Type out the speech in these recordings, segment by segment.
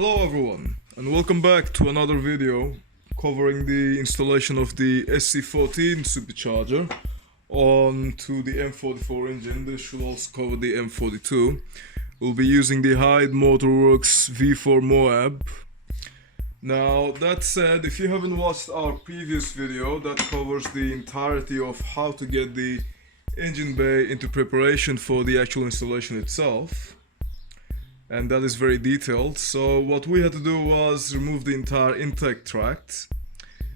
Hello everyone, and welcome back to another video covering the installation of the SC14 Supercharger onto the M44 engine. This should also cover the M42. We'll be using the Hyde Motorworks V4 M.O.A.B. Now, that said, if you haven't watched our previous video that covers the entirety of how to get the engine bay into preparation for the actual installation itself, and that is very detailed, so what we had to do was remove the entire intake tract.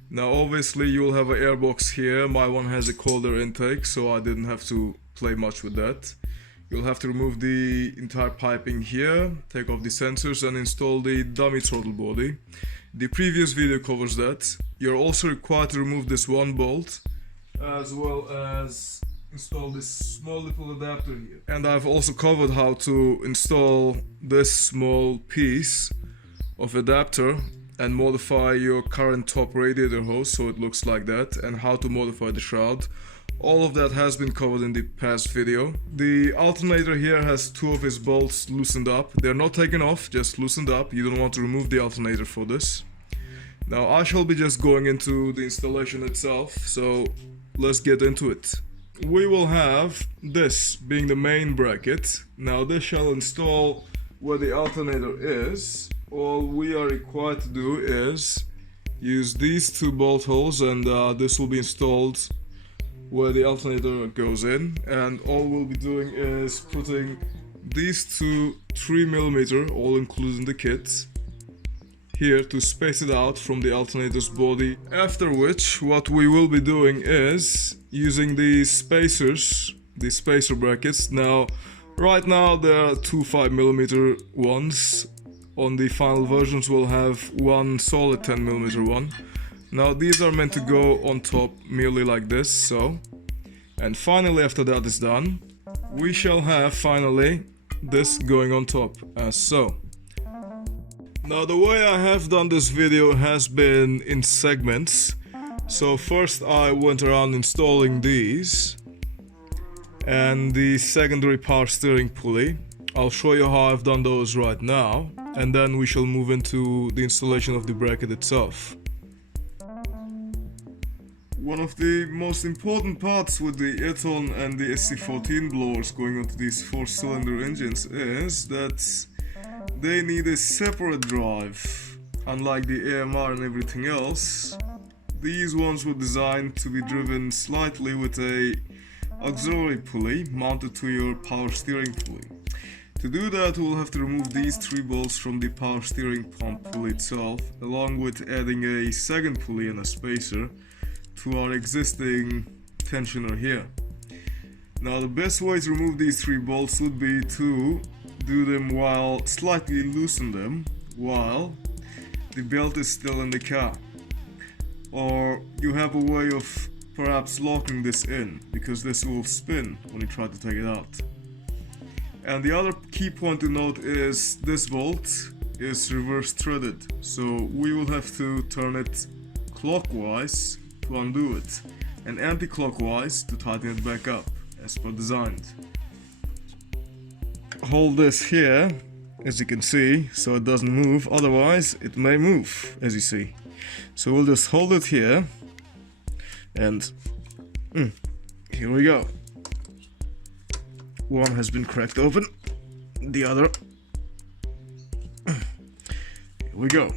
Now obviously you'll have an airbox here. My one has a colder intake, so I didn't have to play much with that. You'll have to remove the entire piping here, take off the sensors and install the dummy throttle body. The previous video covers that. You're also required to remove this one bolt, as well as install this small little adapter here. And I've also covered how to install this small piece of adapter and modify your current top radiator hose so it looks like that, and how to modify the shroud. All of that has been covered in the past video. The alternator here has two of its bolts loosened up. They're not taken off, just loosened up. You don't want to remove the alternator for this. Now I shall be just going into the installation itself, so let's get into it. We will have this being the main bracket. Now this shall install where the alternator is. All we are required to do is use these two bolt holes, and this will be installed where the alternator goes in. And all we'll be doing is putting these two 3mm, all included in the kit, here to space it out from the alternator's body. After which, what we will be doing is using the spacers, the spacer brackets. Now, right now there are two 5mm ones. On the final versions we'll have one solid 10mm one. Now these are meant to go on top merely like this, so. And finally, after that is done, we shall have finally this going on top, as so. Now the way I have done this video has been in segments. So first I went around installing these and the secondary power steering pulley. I'll show you how I've done those right now, and then we shall move into the installation of the bracket itself. One of the most important parts with the Eton and the SC14 blowers going onto these 4-cylinder engines is that they need a separate drive. Unlike the AMR and everything else, these ones were designed to be driven slightly with a auxiliary pulley mounted to your power steering pulley. To do that, we'll have to remove these three bolts from the power steering pump pulley itself, along with adding a second pulley and a spacer to our existing tensioner here. Now the best way to remove these three bolts would be to do them while slightly loosen them while the belt is still in the car. Or you have a way of perhaps locking this in, because this will spin when you try to take it out. And the other key point to note is this bolt is reverse threaded, so we will have to turn it clockwise to undo it, and anti-clockwise to tighten it back up, as per designed. Hold this here, as you can see, so it doesn't move, otherwise it may move, as you see. So we'll just hold it here, and here we go. One has been cracked open, the other, here we go.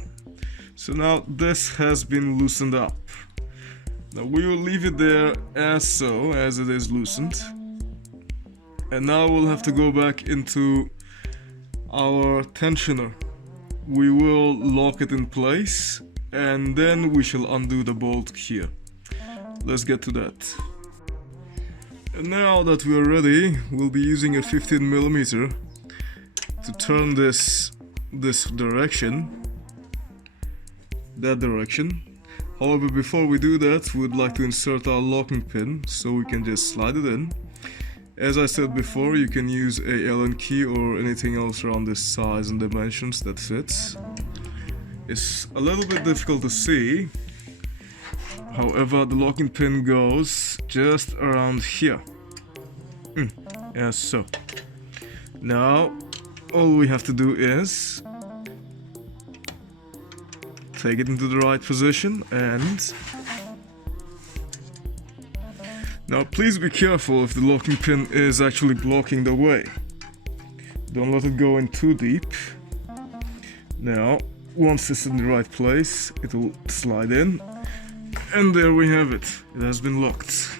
So now this has been loosened up. Now we will leave it there as so, as it is loosened. And now we'll have to go back into our tensioner. We will lock it in place, and then we shall undo the bolt here. Let's get to that. And now that we are ready, we'll be using a 15mm to turn this direction, that direction. However, before we do that, we would like to insert our locking pin, so we can just slide it in. As I said before, you can use a Allen key or anything else around this size and dimensions that fits. It's a little bit difficult to see. However, the locking pin goes just around here. As so. Now, all we have to do is take it into the right position, and now please be careful if the locking pin is actually blocking the way. Don't let it go in too deep. Now, once it's in the right place, it will slide in, and there we have it. It has been locked.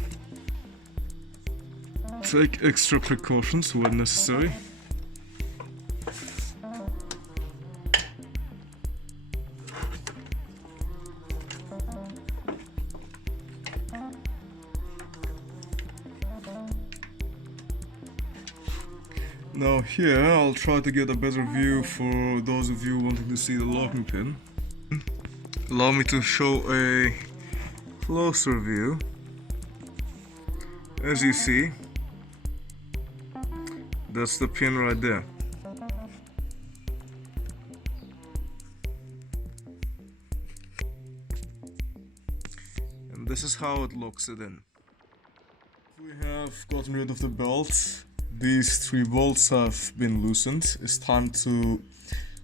Take extra precautions when necessary. Now here, I'll try to get a better view for those of you wanting to see the locking pin. Allow me to show a closer view. As you see, that's the pin right there. And this is how it locks it in. We have gotten rid of the belt. These 3 bolts have been loosened. It's time to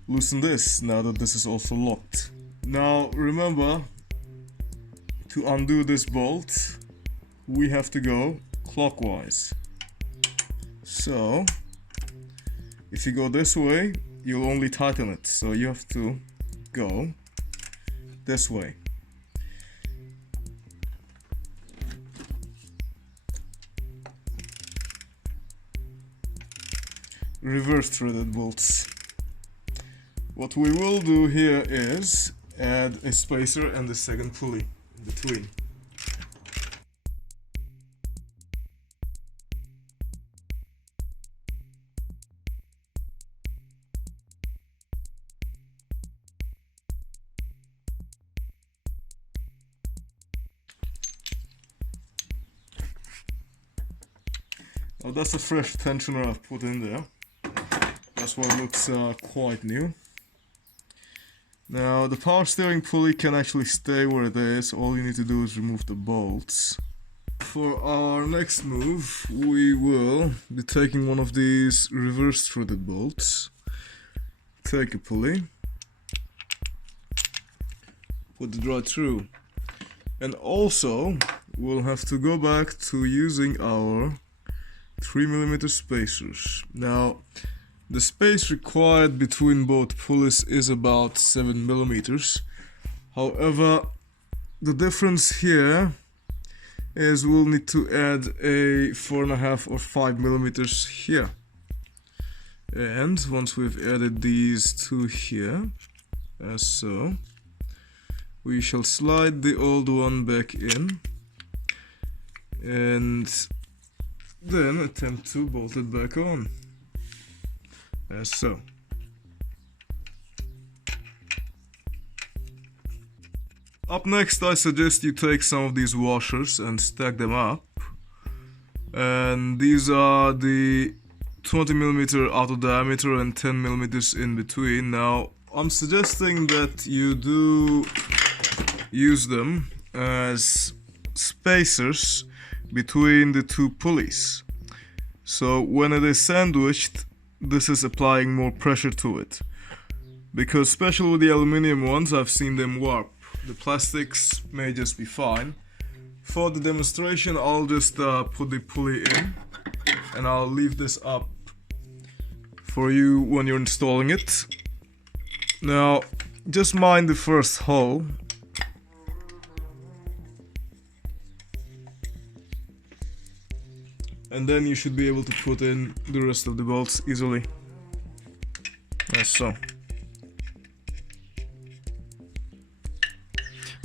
loosen this now that this is also locked. Now remember, to undo this bolt, we have to go clockwise. So, if you go this way, you'll only tighten it. So you have to go this way. Reverse threaded bolts. What we will do here is add a spacer and a second pulley in between. Now that's a fresh tensioner I've put in there. That's why it looks quite new. Now the power steering pulley can actually stay where it is. All you need to do is remove the bolts. For our next move, we will be taking one of these reverse threaded bolts. Take a pulley, put it right through, and also we'll have to go back to using our 3mm spacers. Now the space required between both pulleys is about 7mm. However, the difference here is we'll need to add a 4.5 or 5mm here. And once we've added these two here, as so, we shall slide the old one back in and then attempt to bolt it back on. As so. Up next, I suggest you take some of these washers and stack them up. And these are the 20mm outer diameter and 10mm in between. Now, I'm suggesting that you do use them as spacers between the 2 pulleys. So when it is sandwiched, this is applying more pressure to it, because especially with the aluminium ones, I've seen them warp. The plastics may just be fine. For the demonstration, I'll just put the pulley in, and I'll leave this up for you when you're installing it. Now, just mind the first hole. And then you should be able to put in the rest of the bolts easily. As so.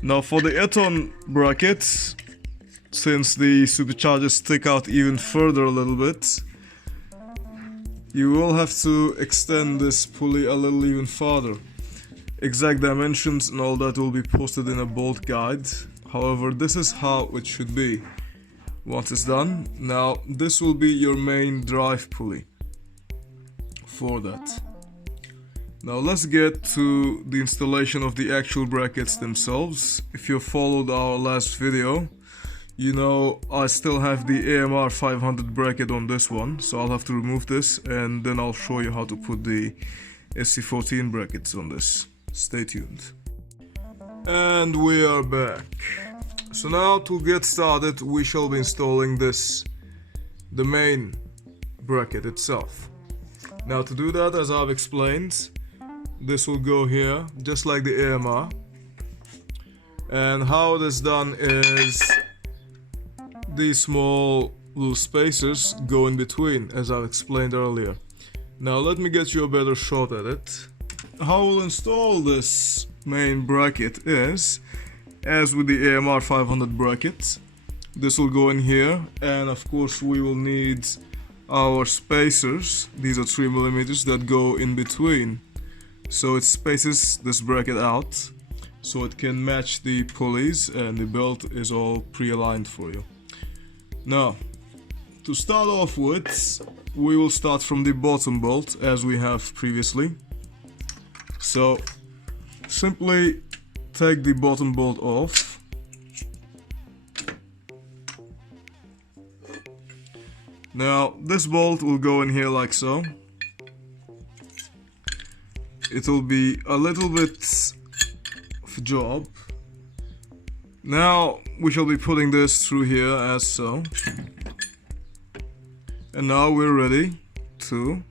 Now for the Eton brackets, since the superchargers stick out even further a little bit, you will have to extend this pulley a little even farther. Exact dimensions and all that will be posted in a bolt guide. However, this is how it should be once it's done. Now this will be your main drive pulley for that. Now let's get to the installation of the actual brackets themselves. If you followed our last video, you know I still have the AMR 500 bracket on this one, so I'll have to remove this and then I'll show you how to put the SC14 brackets on this. Stay tuned. And we are back. So now to get started we shall be installing the main bracket itself. Now to do that, as I've explained, this will go here just like the AMR. And how it is done is these small little spacers go in between, as I've explained earlier. Now let me get you a better shot at it. How we'll install this main bracket is, as with the AMR 500 bracket, this will go in here, and of course we will need our spacers. These are 3mm that go in between, so it spaces this bracket out so it can match the pulleys, and the belt is all pre-aligned for you. Now to start off with, we will start from the bottom bolt as we have previously. So simply take the bottom bolt off. Now this bolt will go in here like so. It will be a little bit of a job. Now we shall be putting this through here as so. And now we're ready to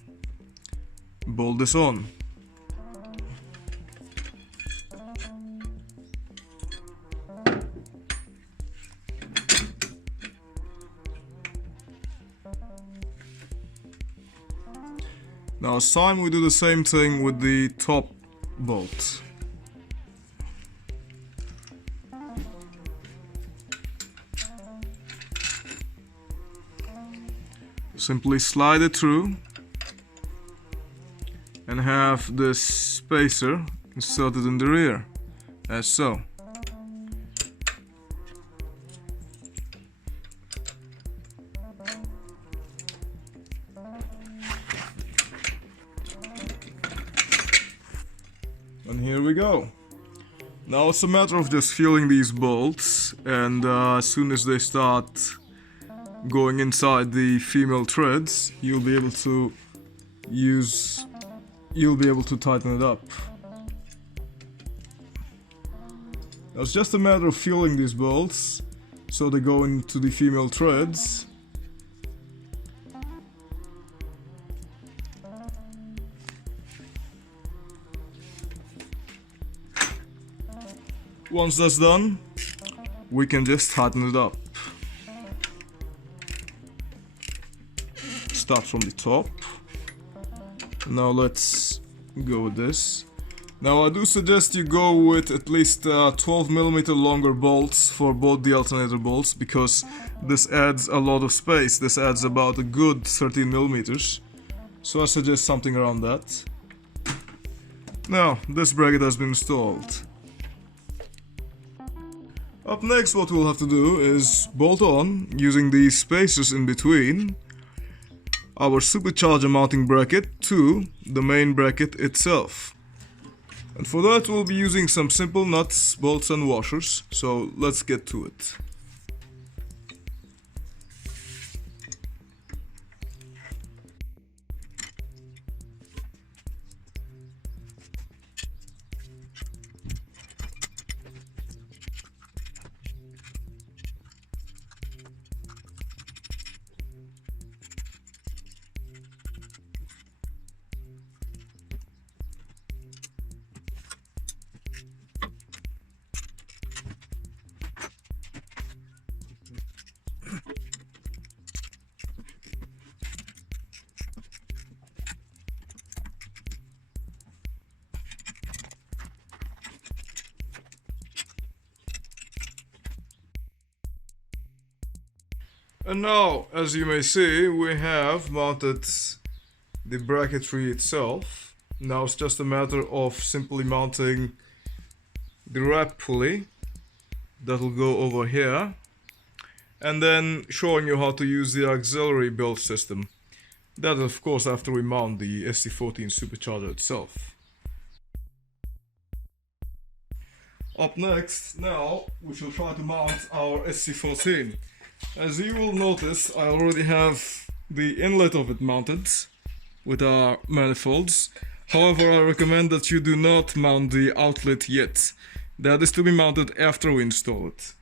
bolt this on. Now it's time we do the same thing with the top bolt. Simply slide it through and have this spacer inserted in the rear, as so. And here we go. Now it's a matter of just feeling these bolts, and as soon as they start going inside the female threads, you'll be able to tighten it up. Now it's just a matter of feeling these bolts so they go into the female threads. Once that's done, we can just tighten it up. Start from the top. Now let's go with this. Now I do suggest you go with at least 12mm longer bolts for both the alternator bolts, because this adds a lot of space. This adds about a good 13mm. So I suggest something around that. Now this bracket has been installed. Up next, what we'll have to do is bolt on, using these spacers in between, our supercharger mounting bracket to the main bracket itself. And for that we'll be using some simple nuts, bolts and washers, so let's get to it. And now, as you may see, we have mounted the bracketry itself. Now it's just a matter of simply mounting the wrap pulley that will go over here, and then showing you how to use the auxiliary belt system. That, of course, after we mount the SC14 Supercharger itself. Up next, now, we shall try to mount our SC14. As you will notice, I already have the inlet of it mounted with our manifolds. However, I recommend that you do not mount the outlet yet, That is to be mounted after we install it.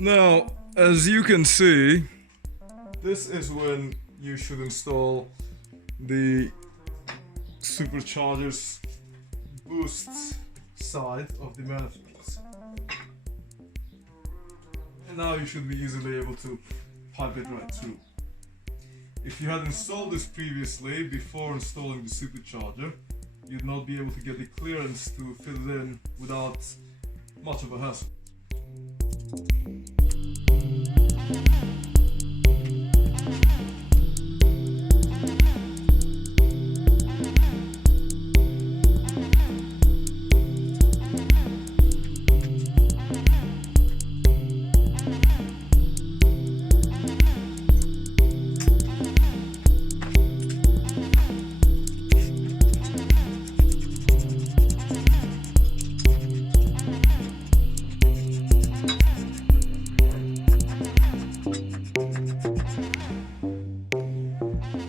Now, as you can see, this is when you should install the supercharger's boost side of the manifold. And now you should be easily able to pipe it right through. If you had installed this previously, before installing the supercharger, you'd not be able to get the clearance to fit it in without much of a hassle.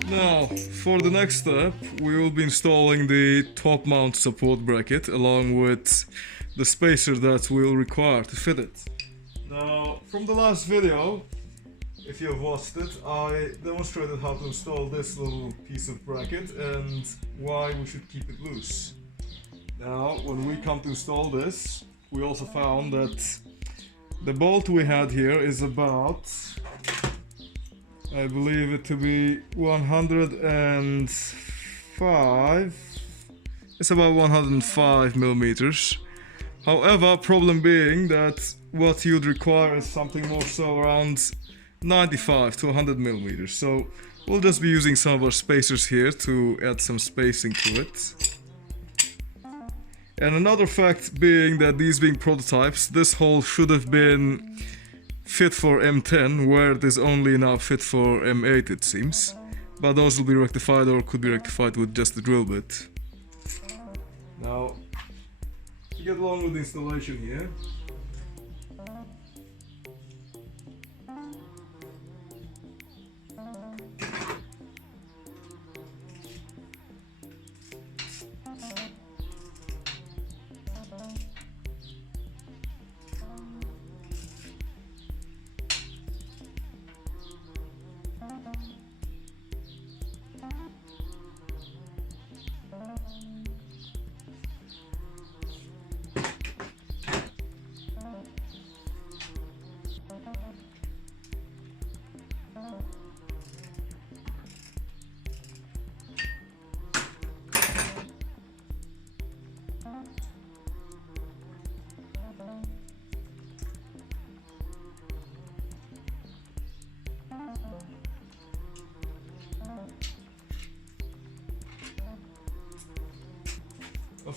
Now, for the next step, we will be installing the top mount support bracket along with the spacer that we'll require to fit it. Now, from the last video, if you have watched it, I demonstrated how to install this little piece of bracket and why we should keep it loose. Now, when we come to install this, we also found that the bolt we had here is about, I believe it to be 105. It's about 105 millimeters. However, problem being that what you'd require is something more so around 95 to 100 millimeters. So we'll just be using some of our spacers here to add some spacing to it. And another fact being that these being prototypes, this hole should have been fit for M10, where it is only now fit for M8 it seems. But those will be rectified or could be rectified with just the drill bit. Now, to get along with the installation here,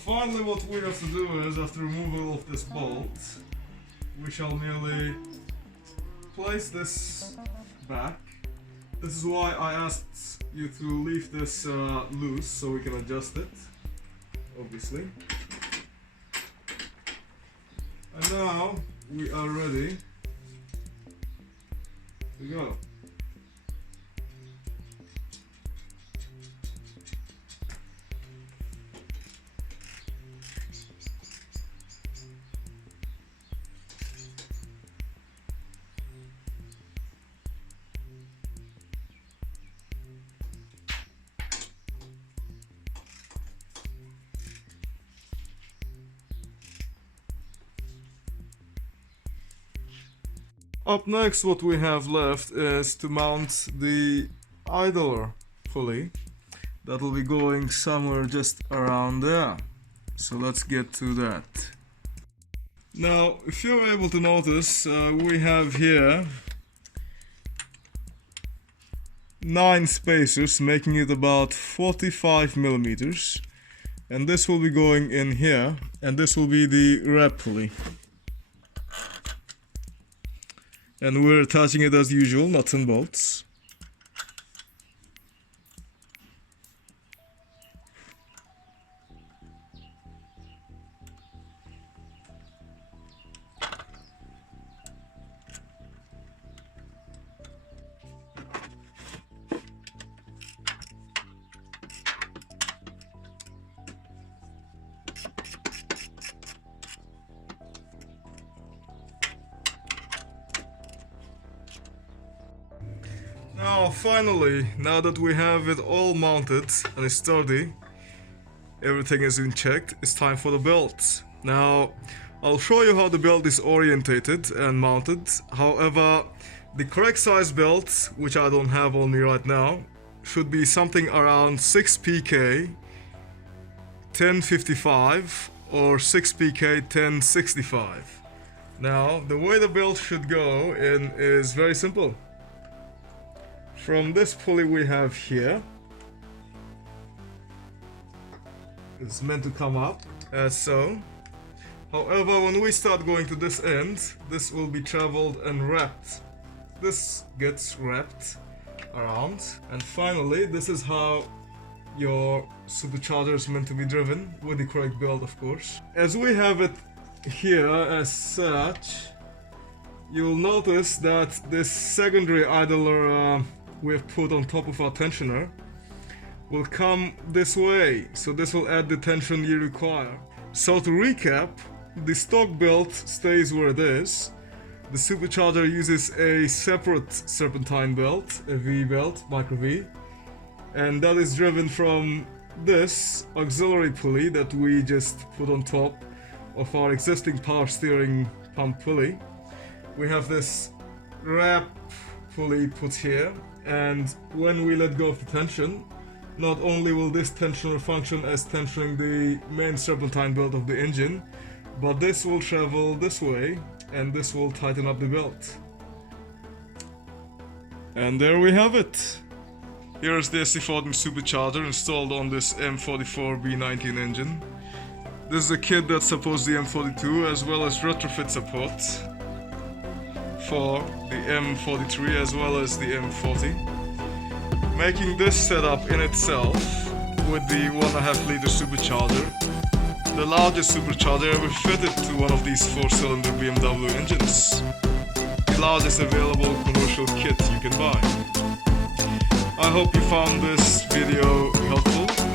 finally what we have to do is, after removal of this bolt, we shall merely place this back. This is why I asked you to leave this loose so we can adjust it, obviously. And now we are ready to go. Up next, what we have left is to mount the idler pulley. That will be going somewhere just around there. So let's get to that. Now, if you're able to notice, we have here 9 spacers, making it about 45 millimeters. And this will be going in here, and this will be the wrap pulley. And we're attaching it as usual, nuts and bolts. Now finally, now that we have it all mounted and it's sturdy, everything is in checked, it's time for the belt. Now I'll show you how the belt is orientated and mounted. However, the correct size belt, which I don't have on me right now, should be something around 6 pk 1055 or 6 pk 1065. Now the way the belt should go in is very simple. From this pulley we have here, it's meant to come up as so. However, when we start going to this end, this will be traveled and wrapped. This gets wrapped around, and finally this is how your supercharger is meant to be driven, with the correct belt of course. As we have it here as such, you'll notice that this secondary idler we have put on top of our tensioner will come this way, so this will add the tension you require. So to recap, the stock belt stays where it is. The supercharger uses a separate serpentine belt, a V belt, micro V, and that is driven from this auxiliary pulley that we just put on top of our existing power steering pump pulley. We have this wrap pulley put here, and when we let go of the tension, not only will this tensioner function as tensioning the main serpentine belt of the engine, but this will travel this way and this will tighten up the belt. And there we have it. Here is the SC14 Supercharger installed on this M44B19 engine. This is a kit that supports the M42 as well as retrofit support for the M43 as well as the M40. Making this setup in itself with the 1.5 liter supercharger, the largest supercharger ever fitted to one of these 4-cylinder BMW engines. The largest available commercial kit you can buy. I hope you found this video helpful.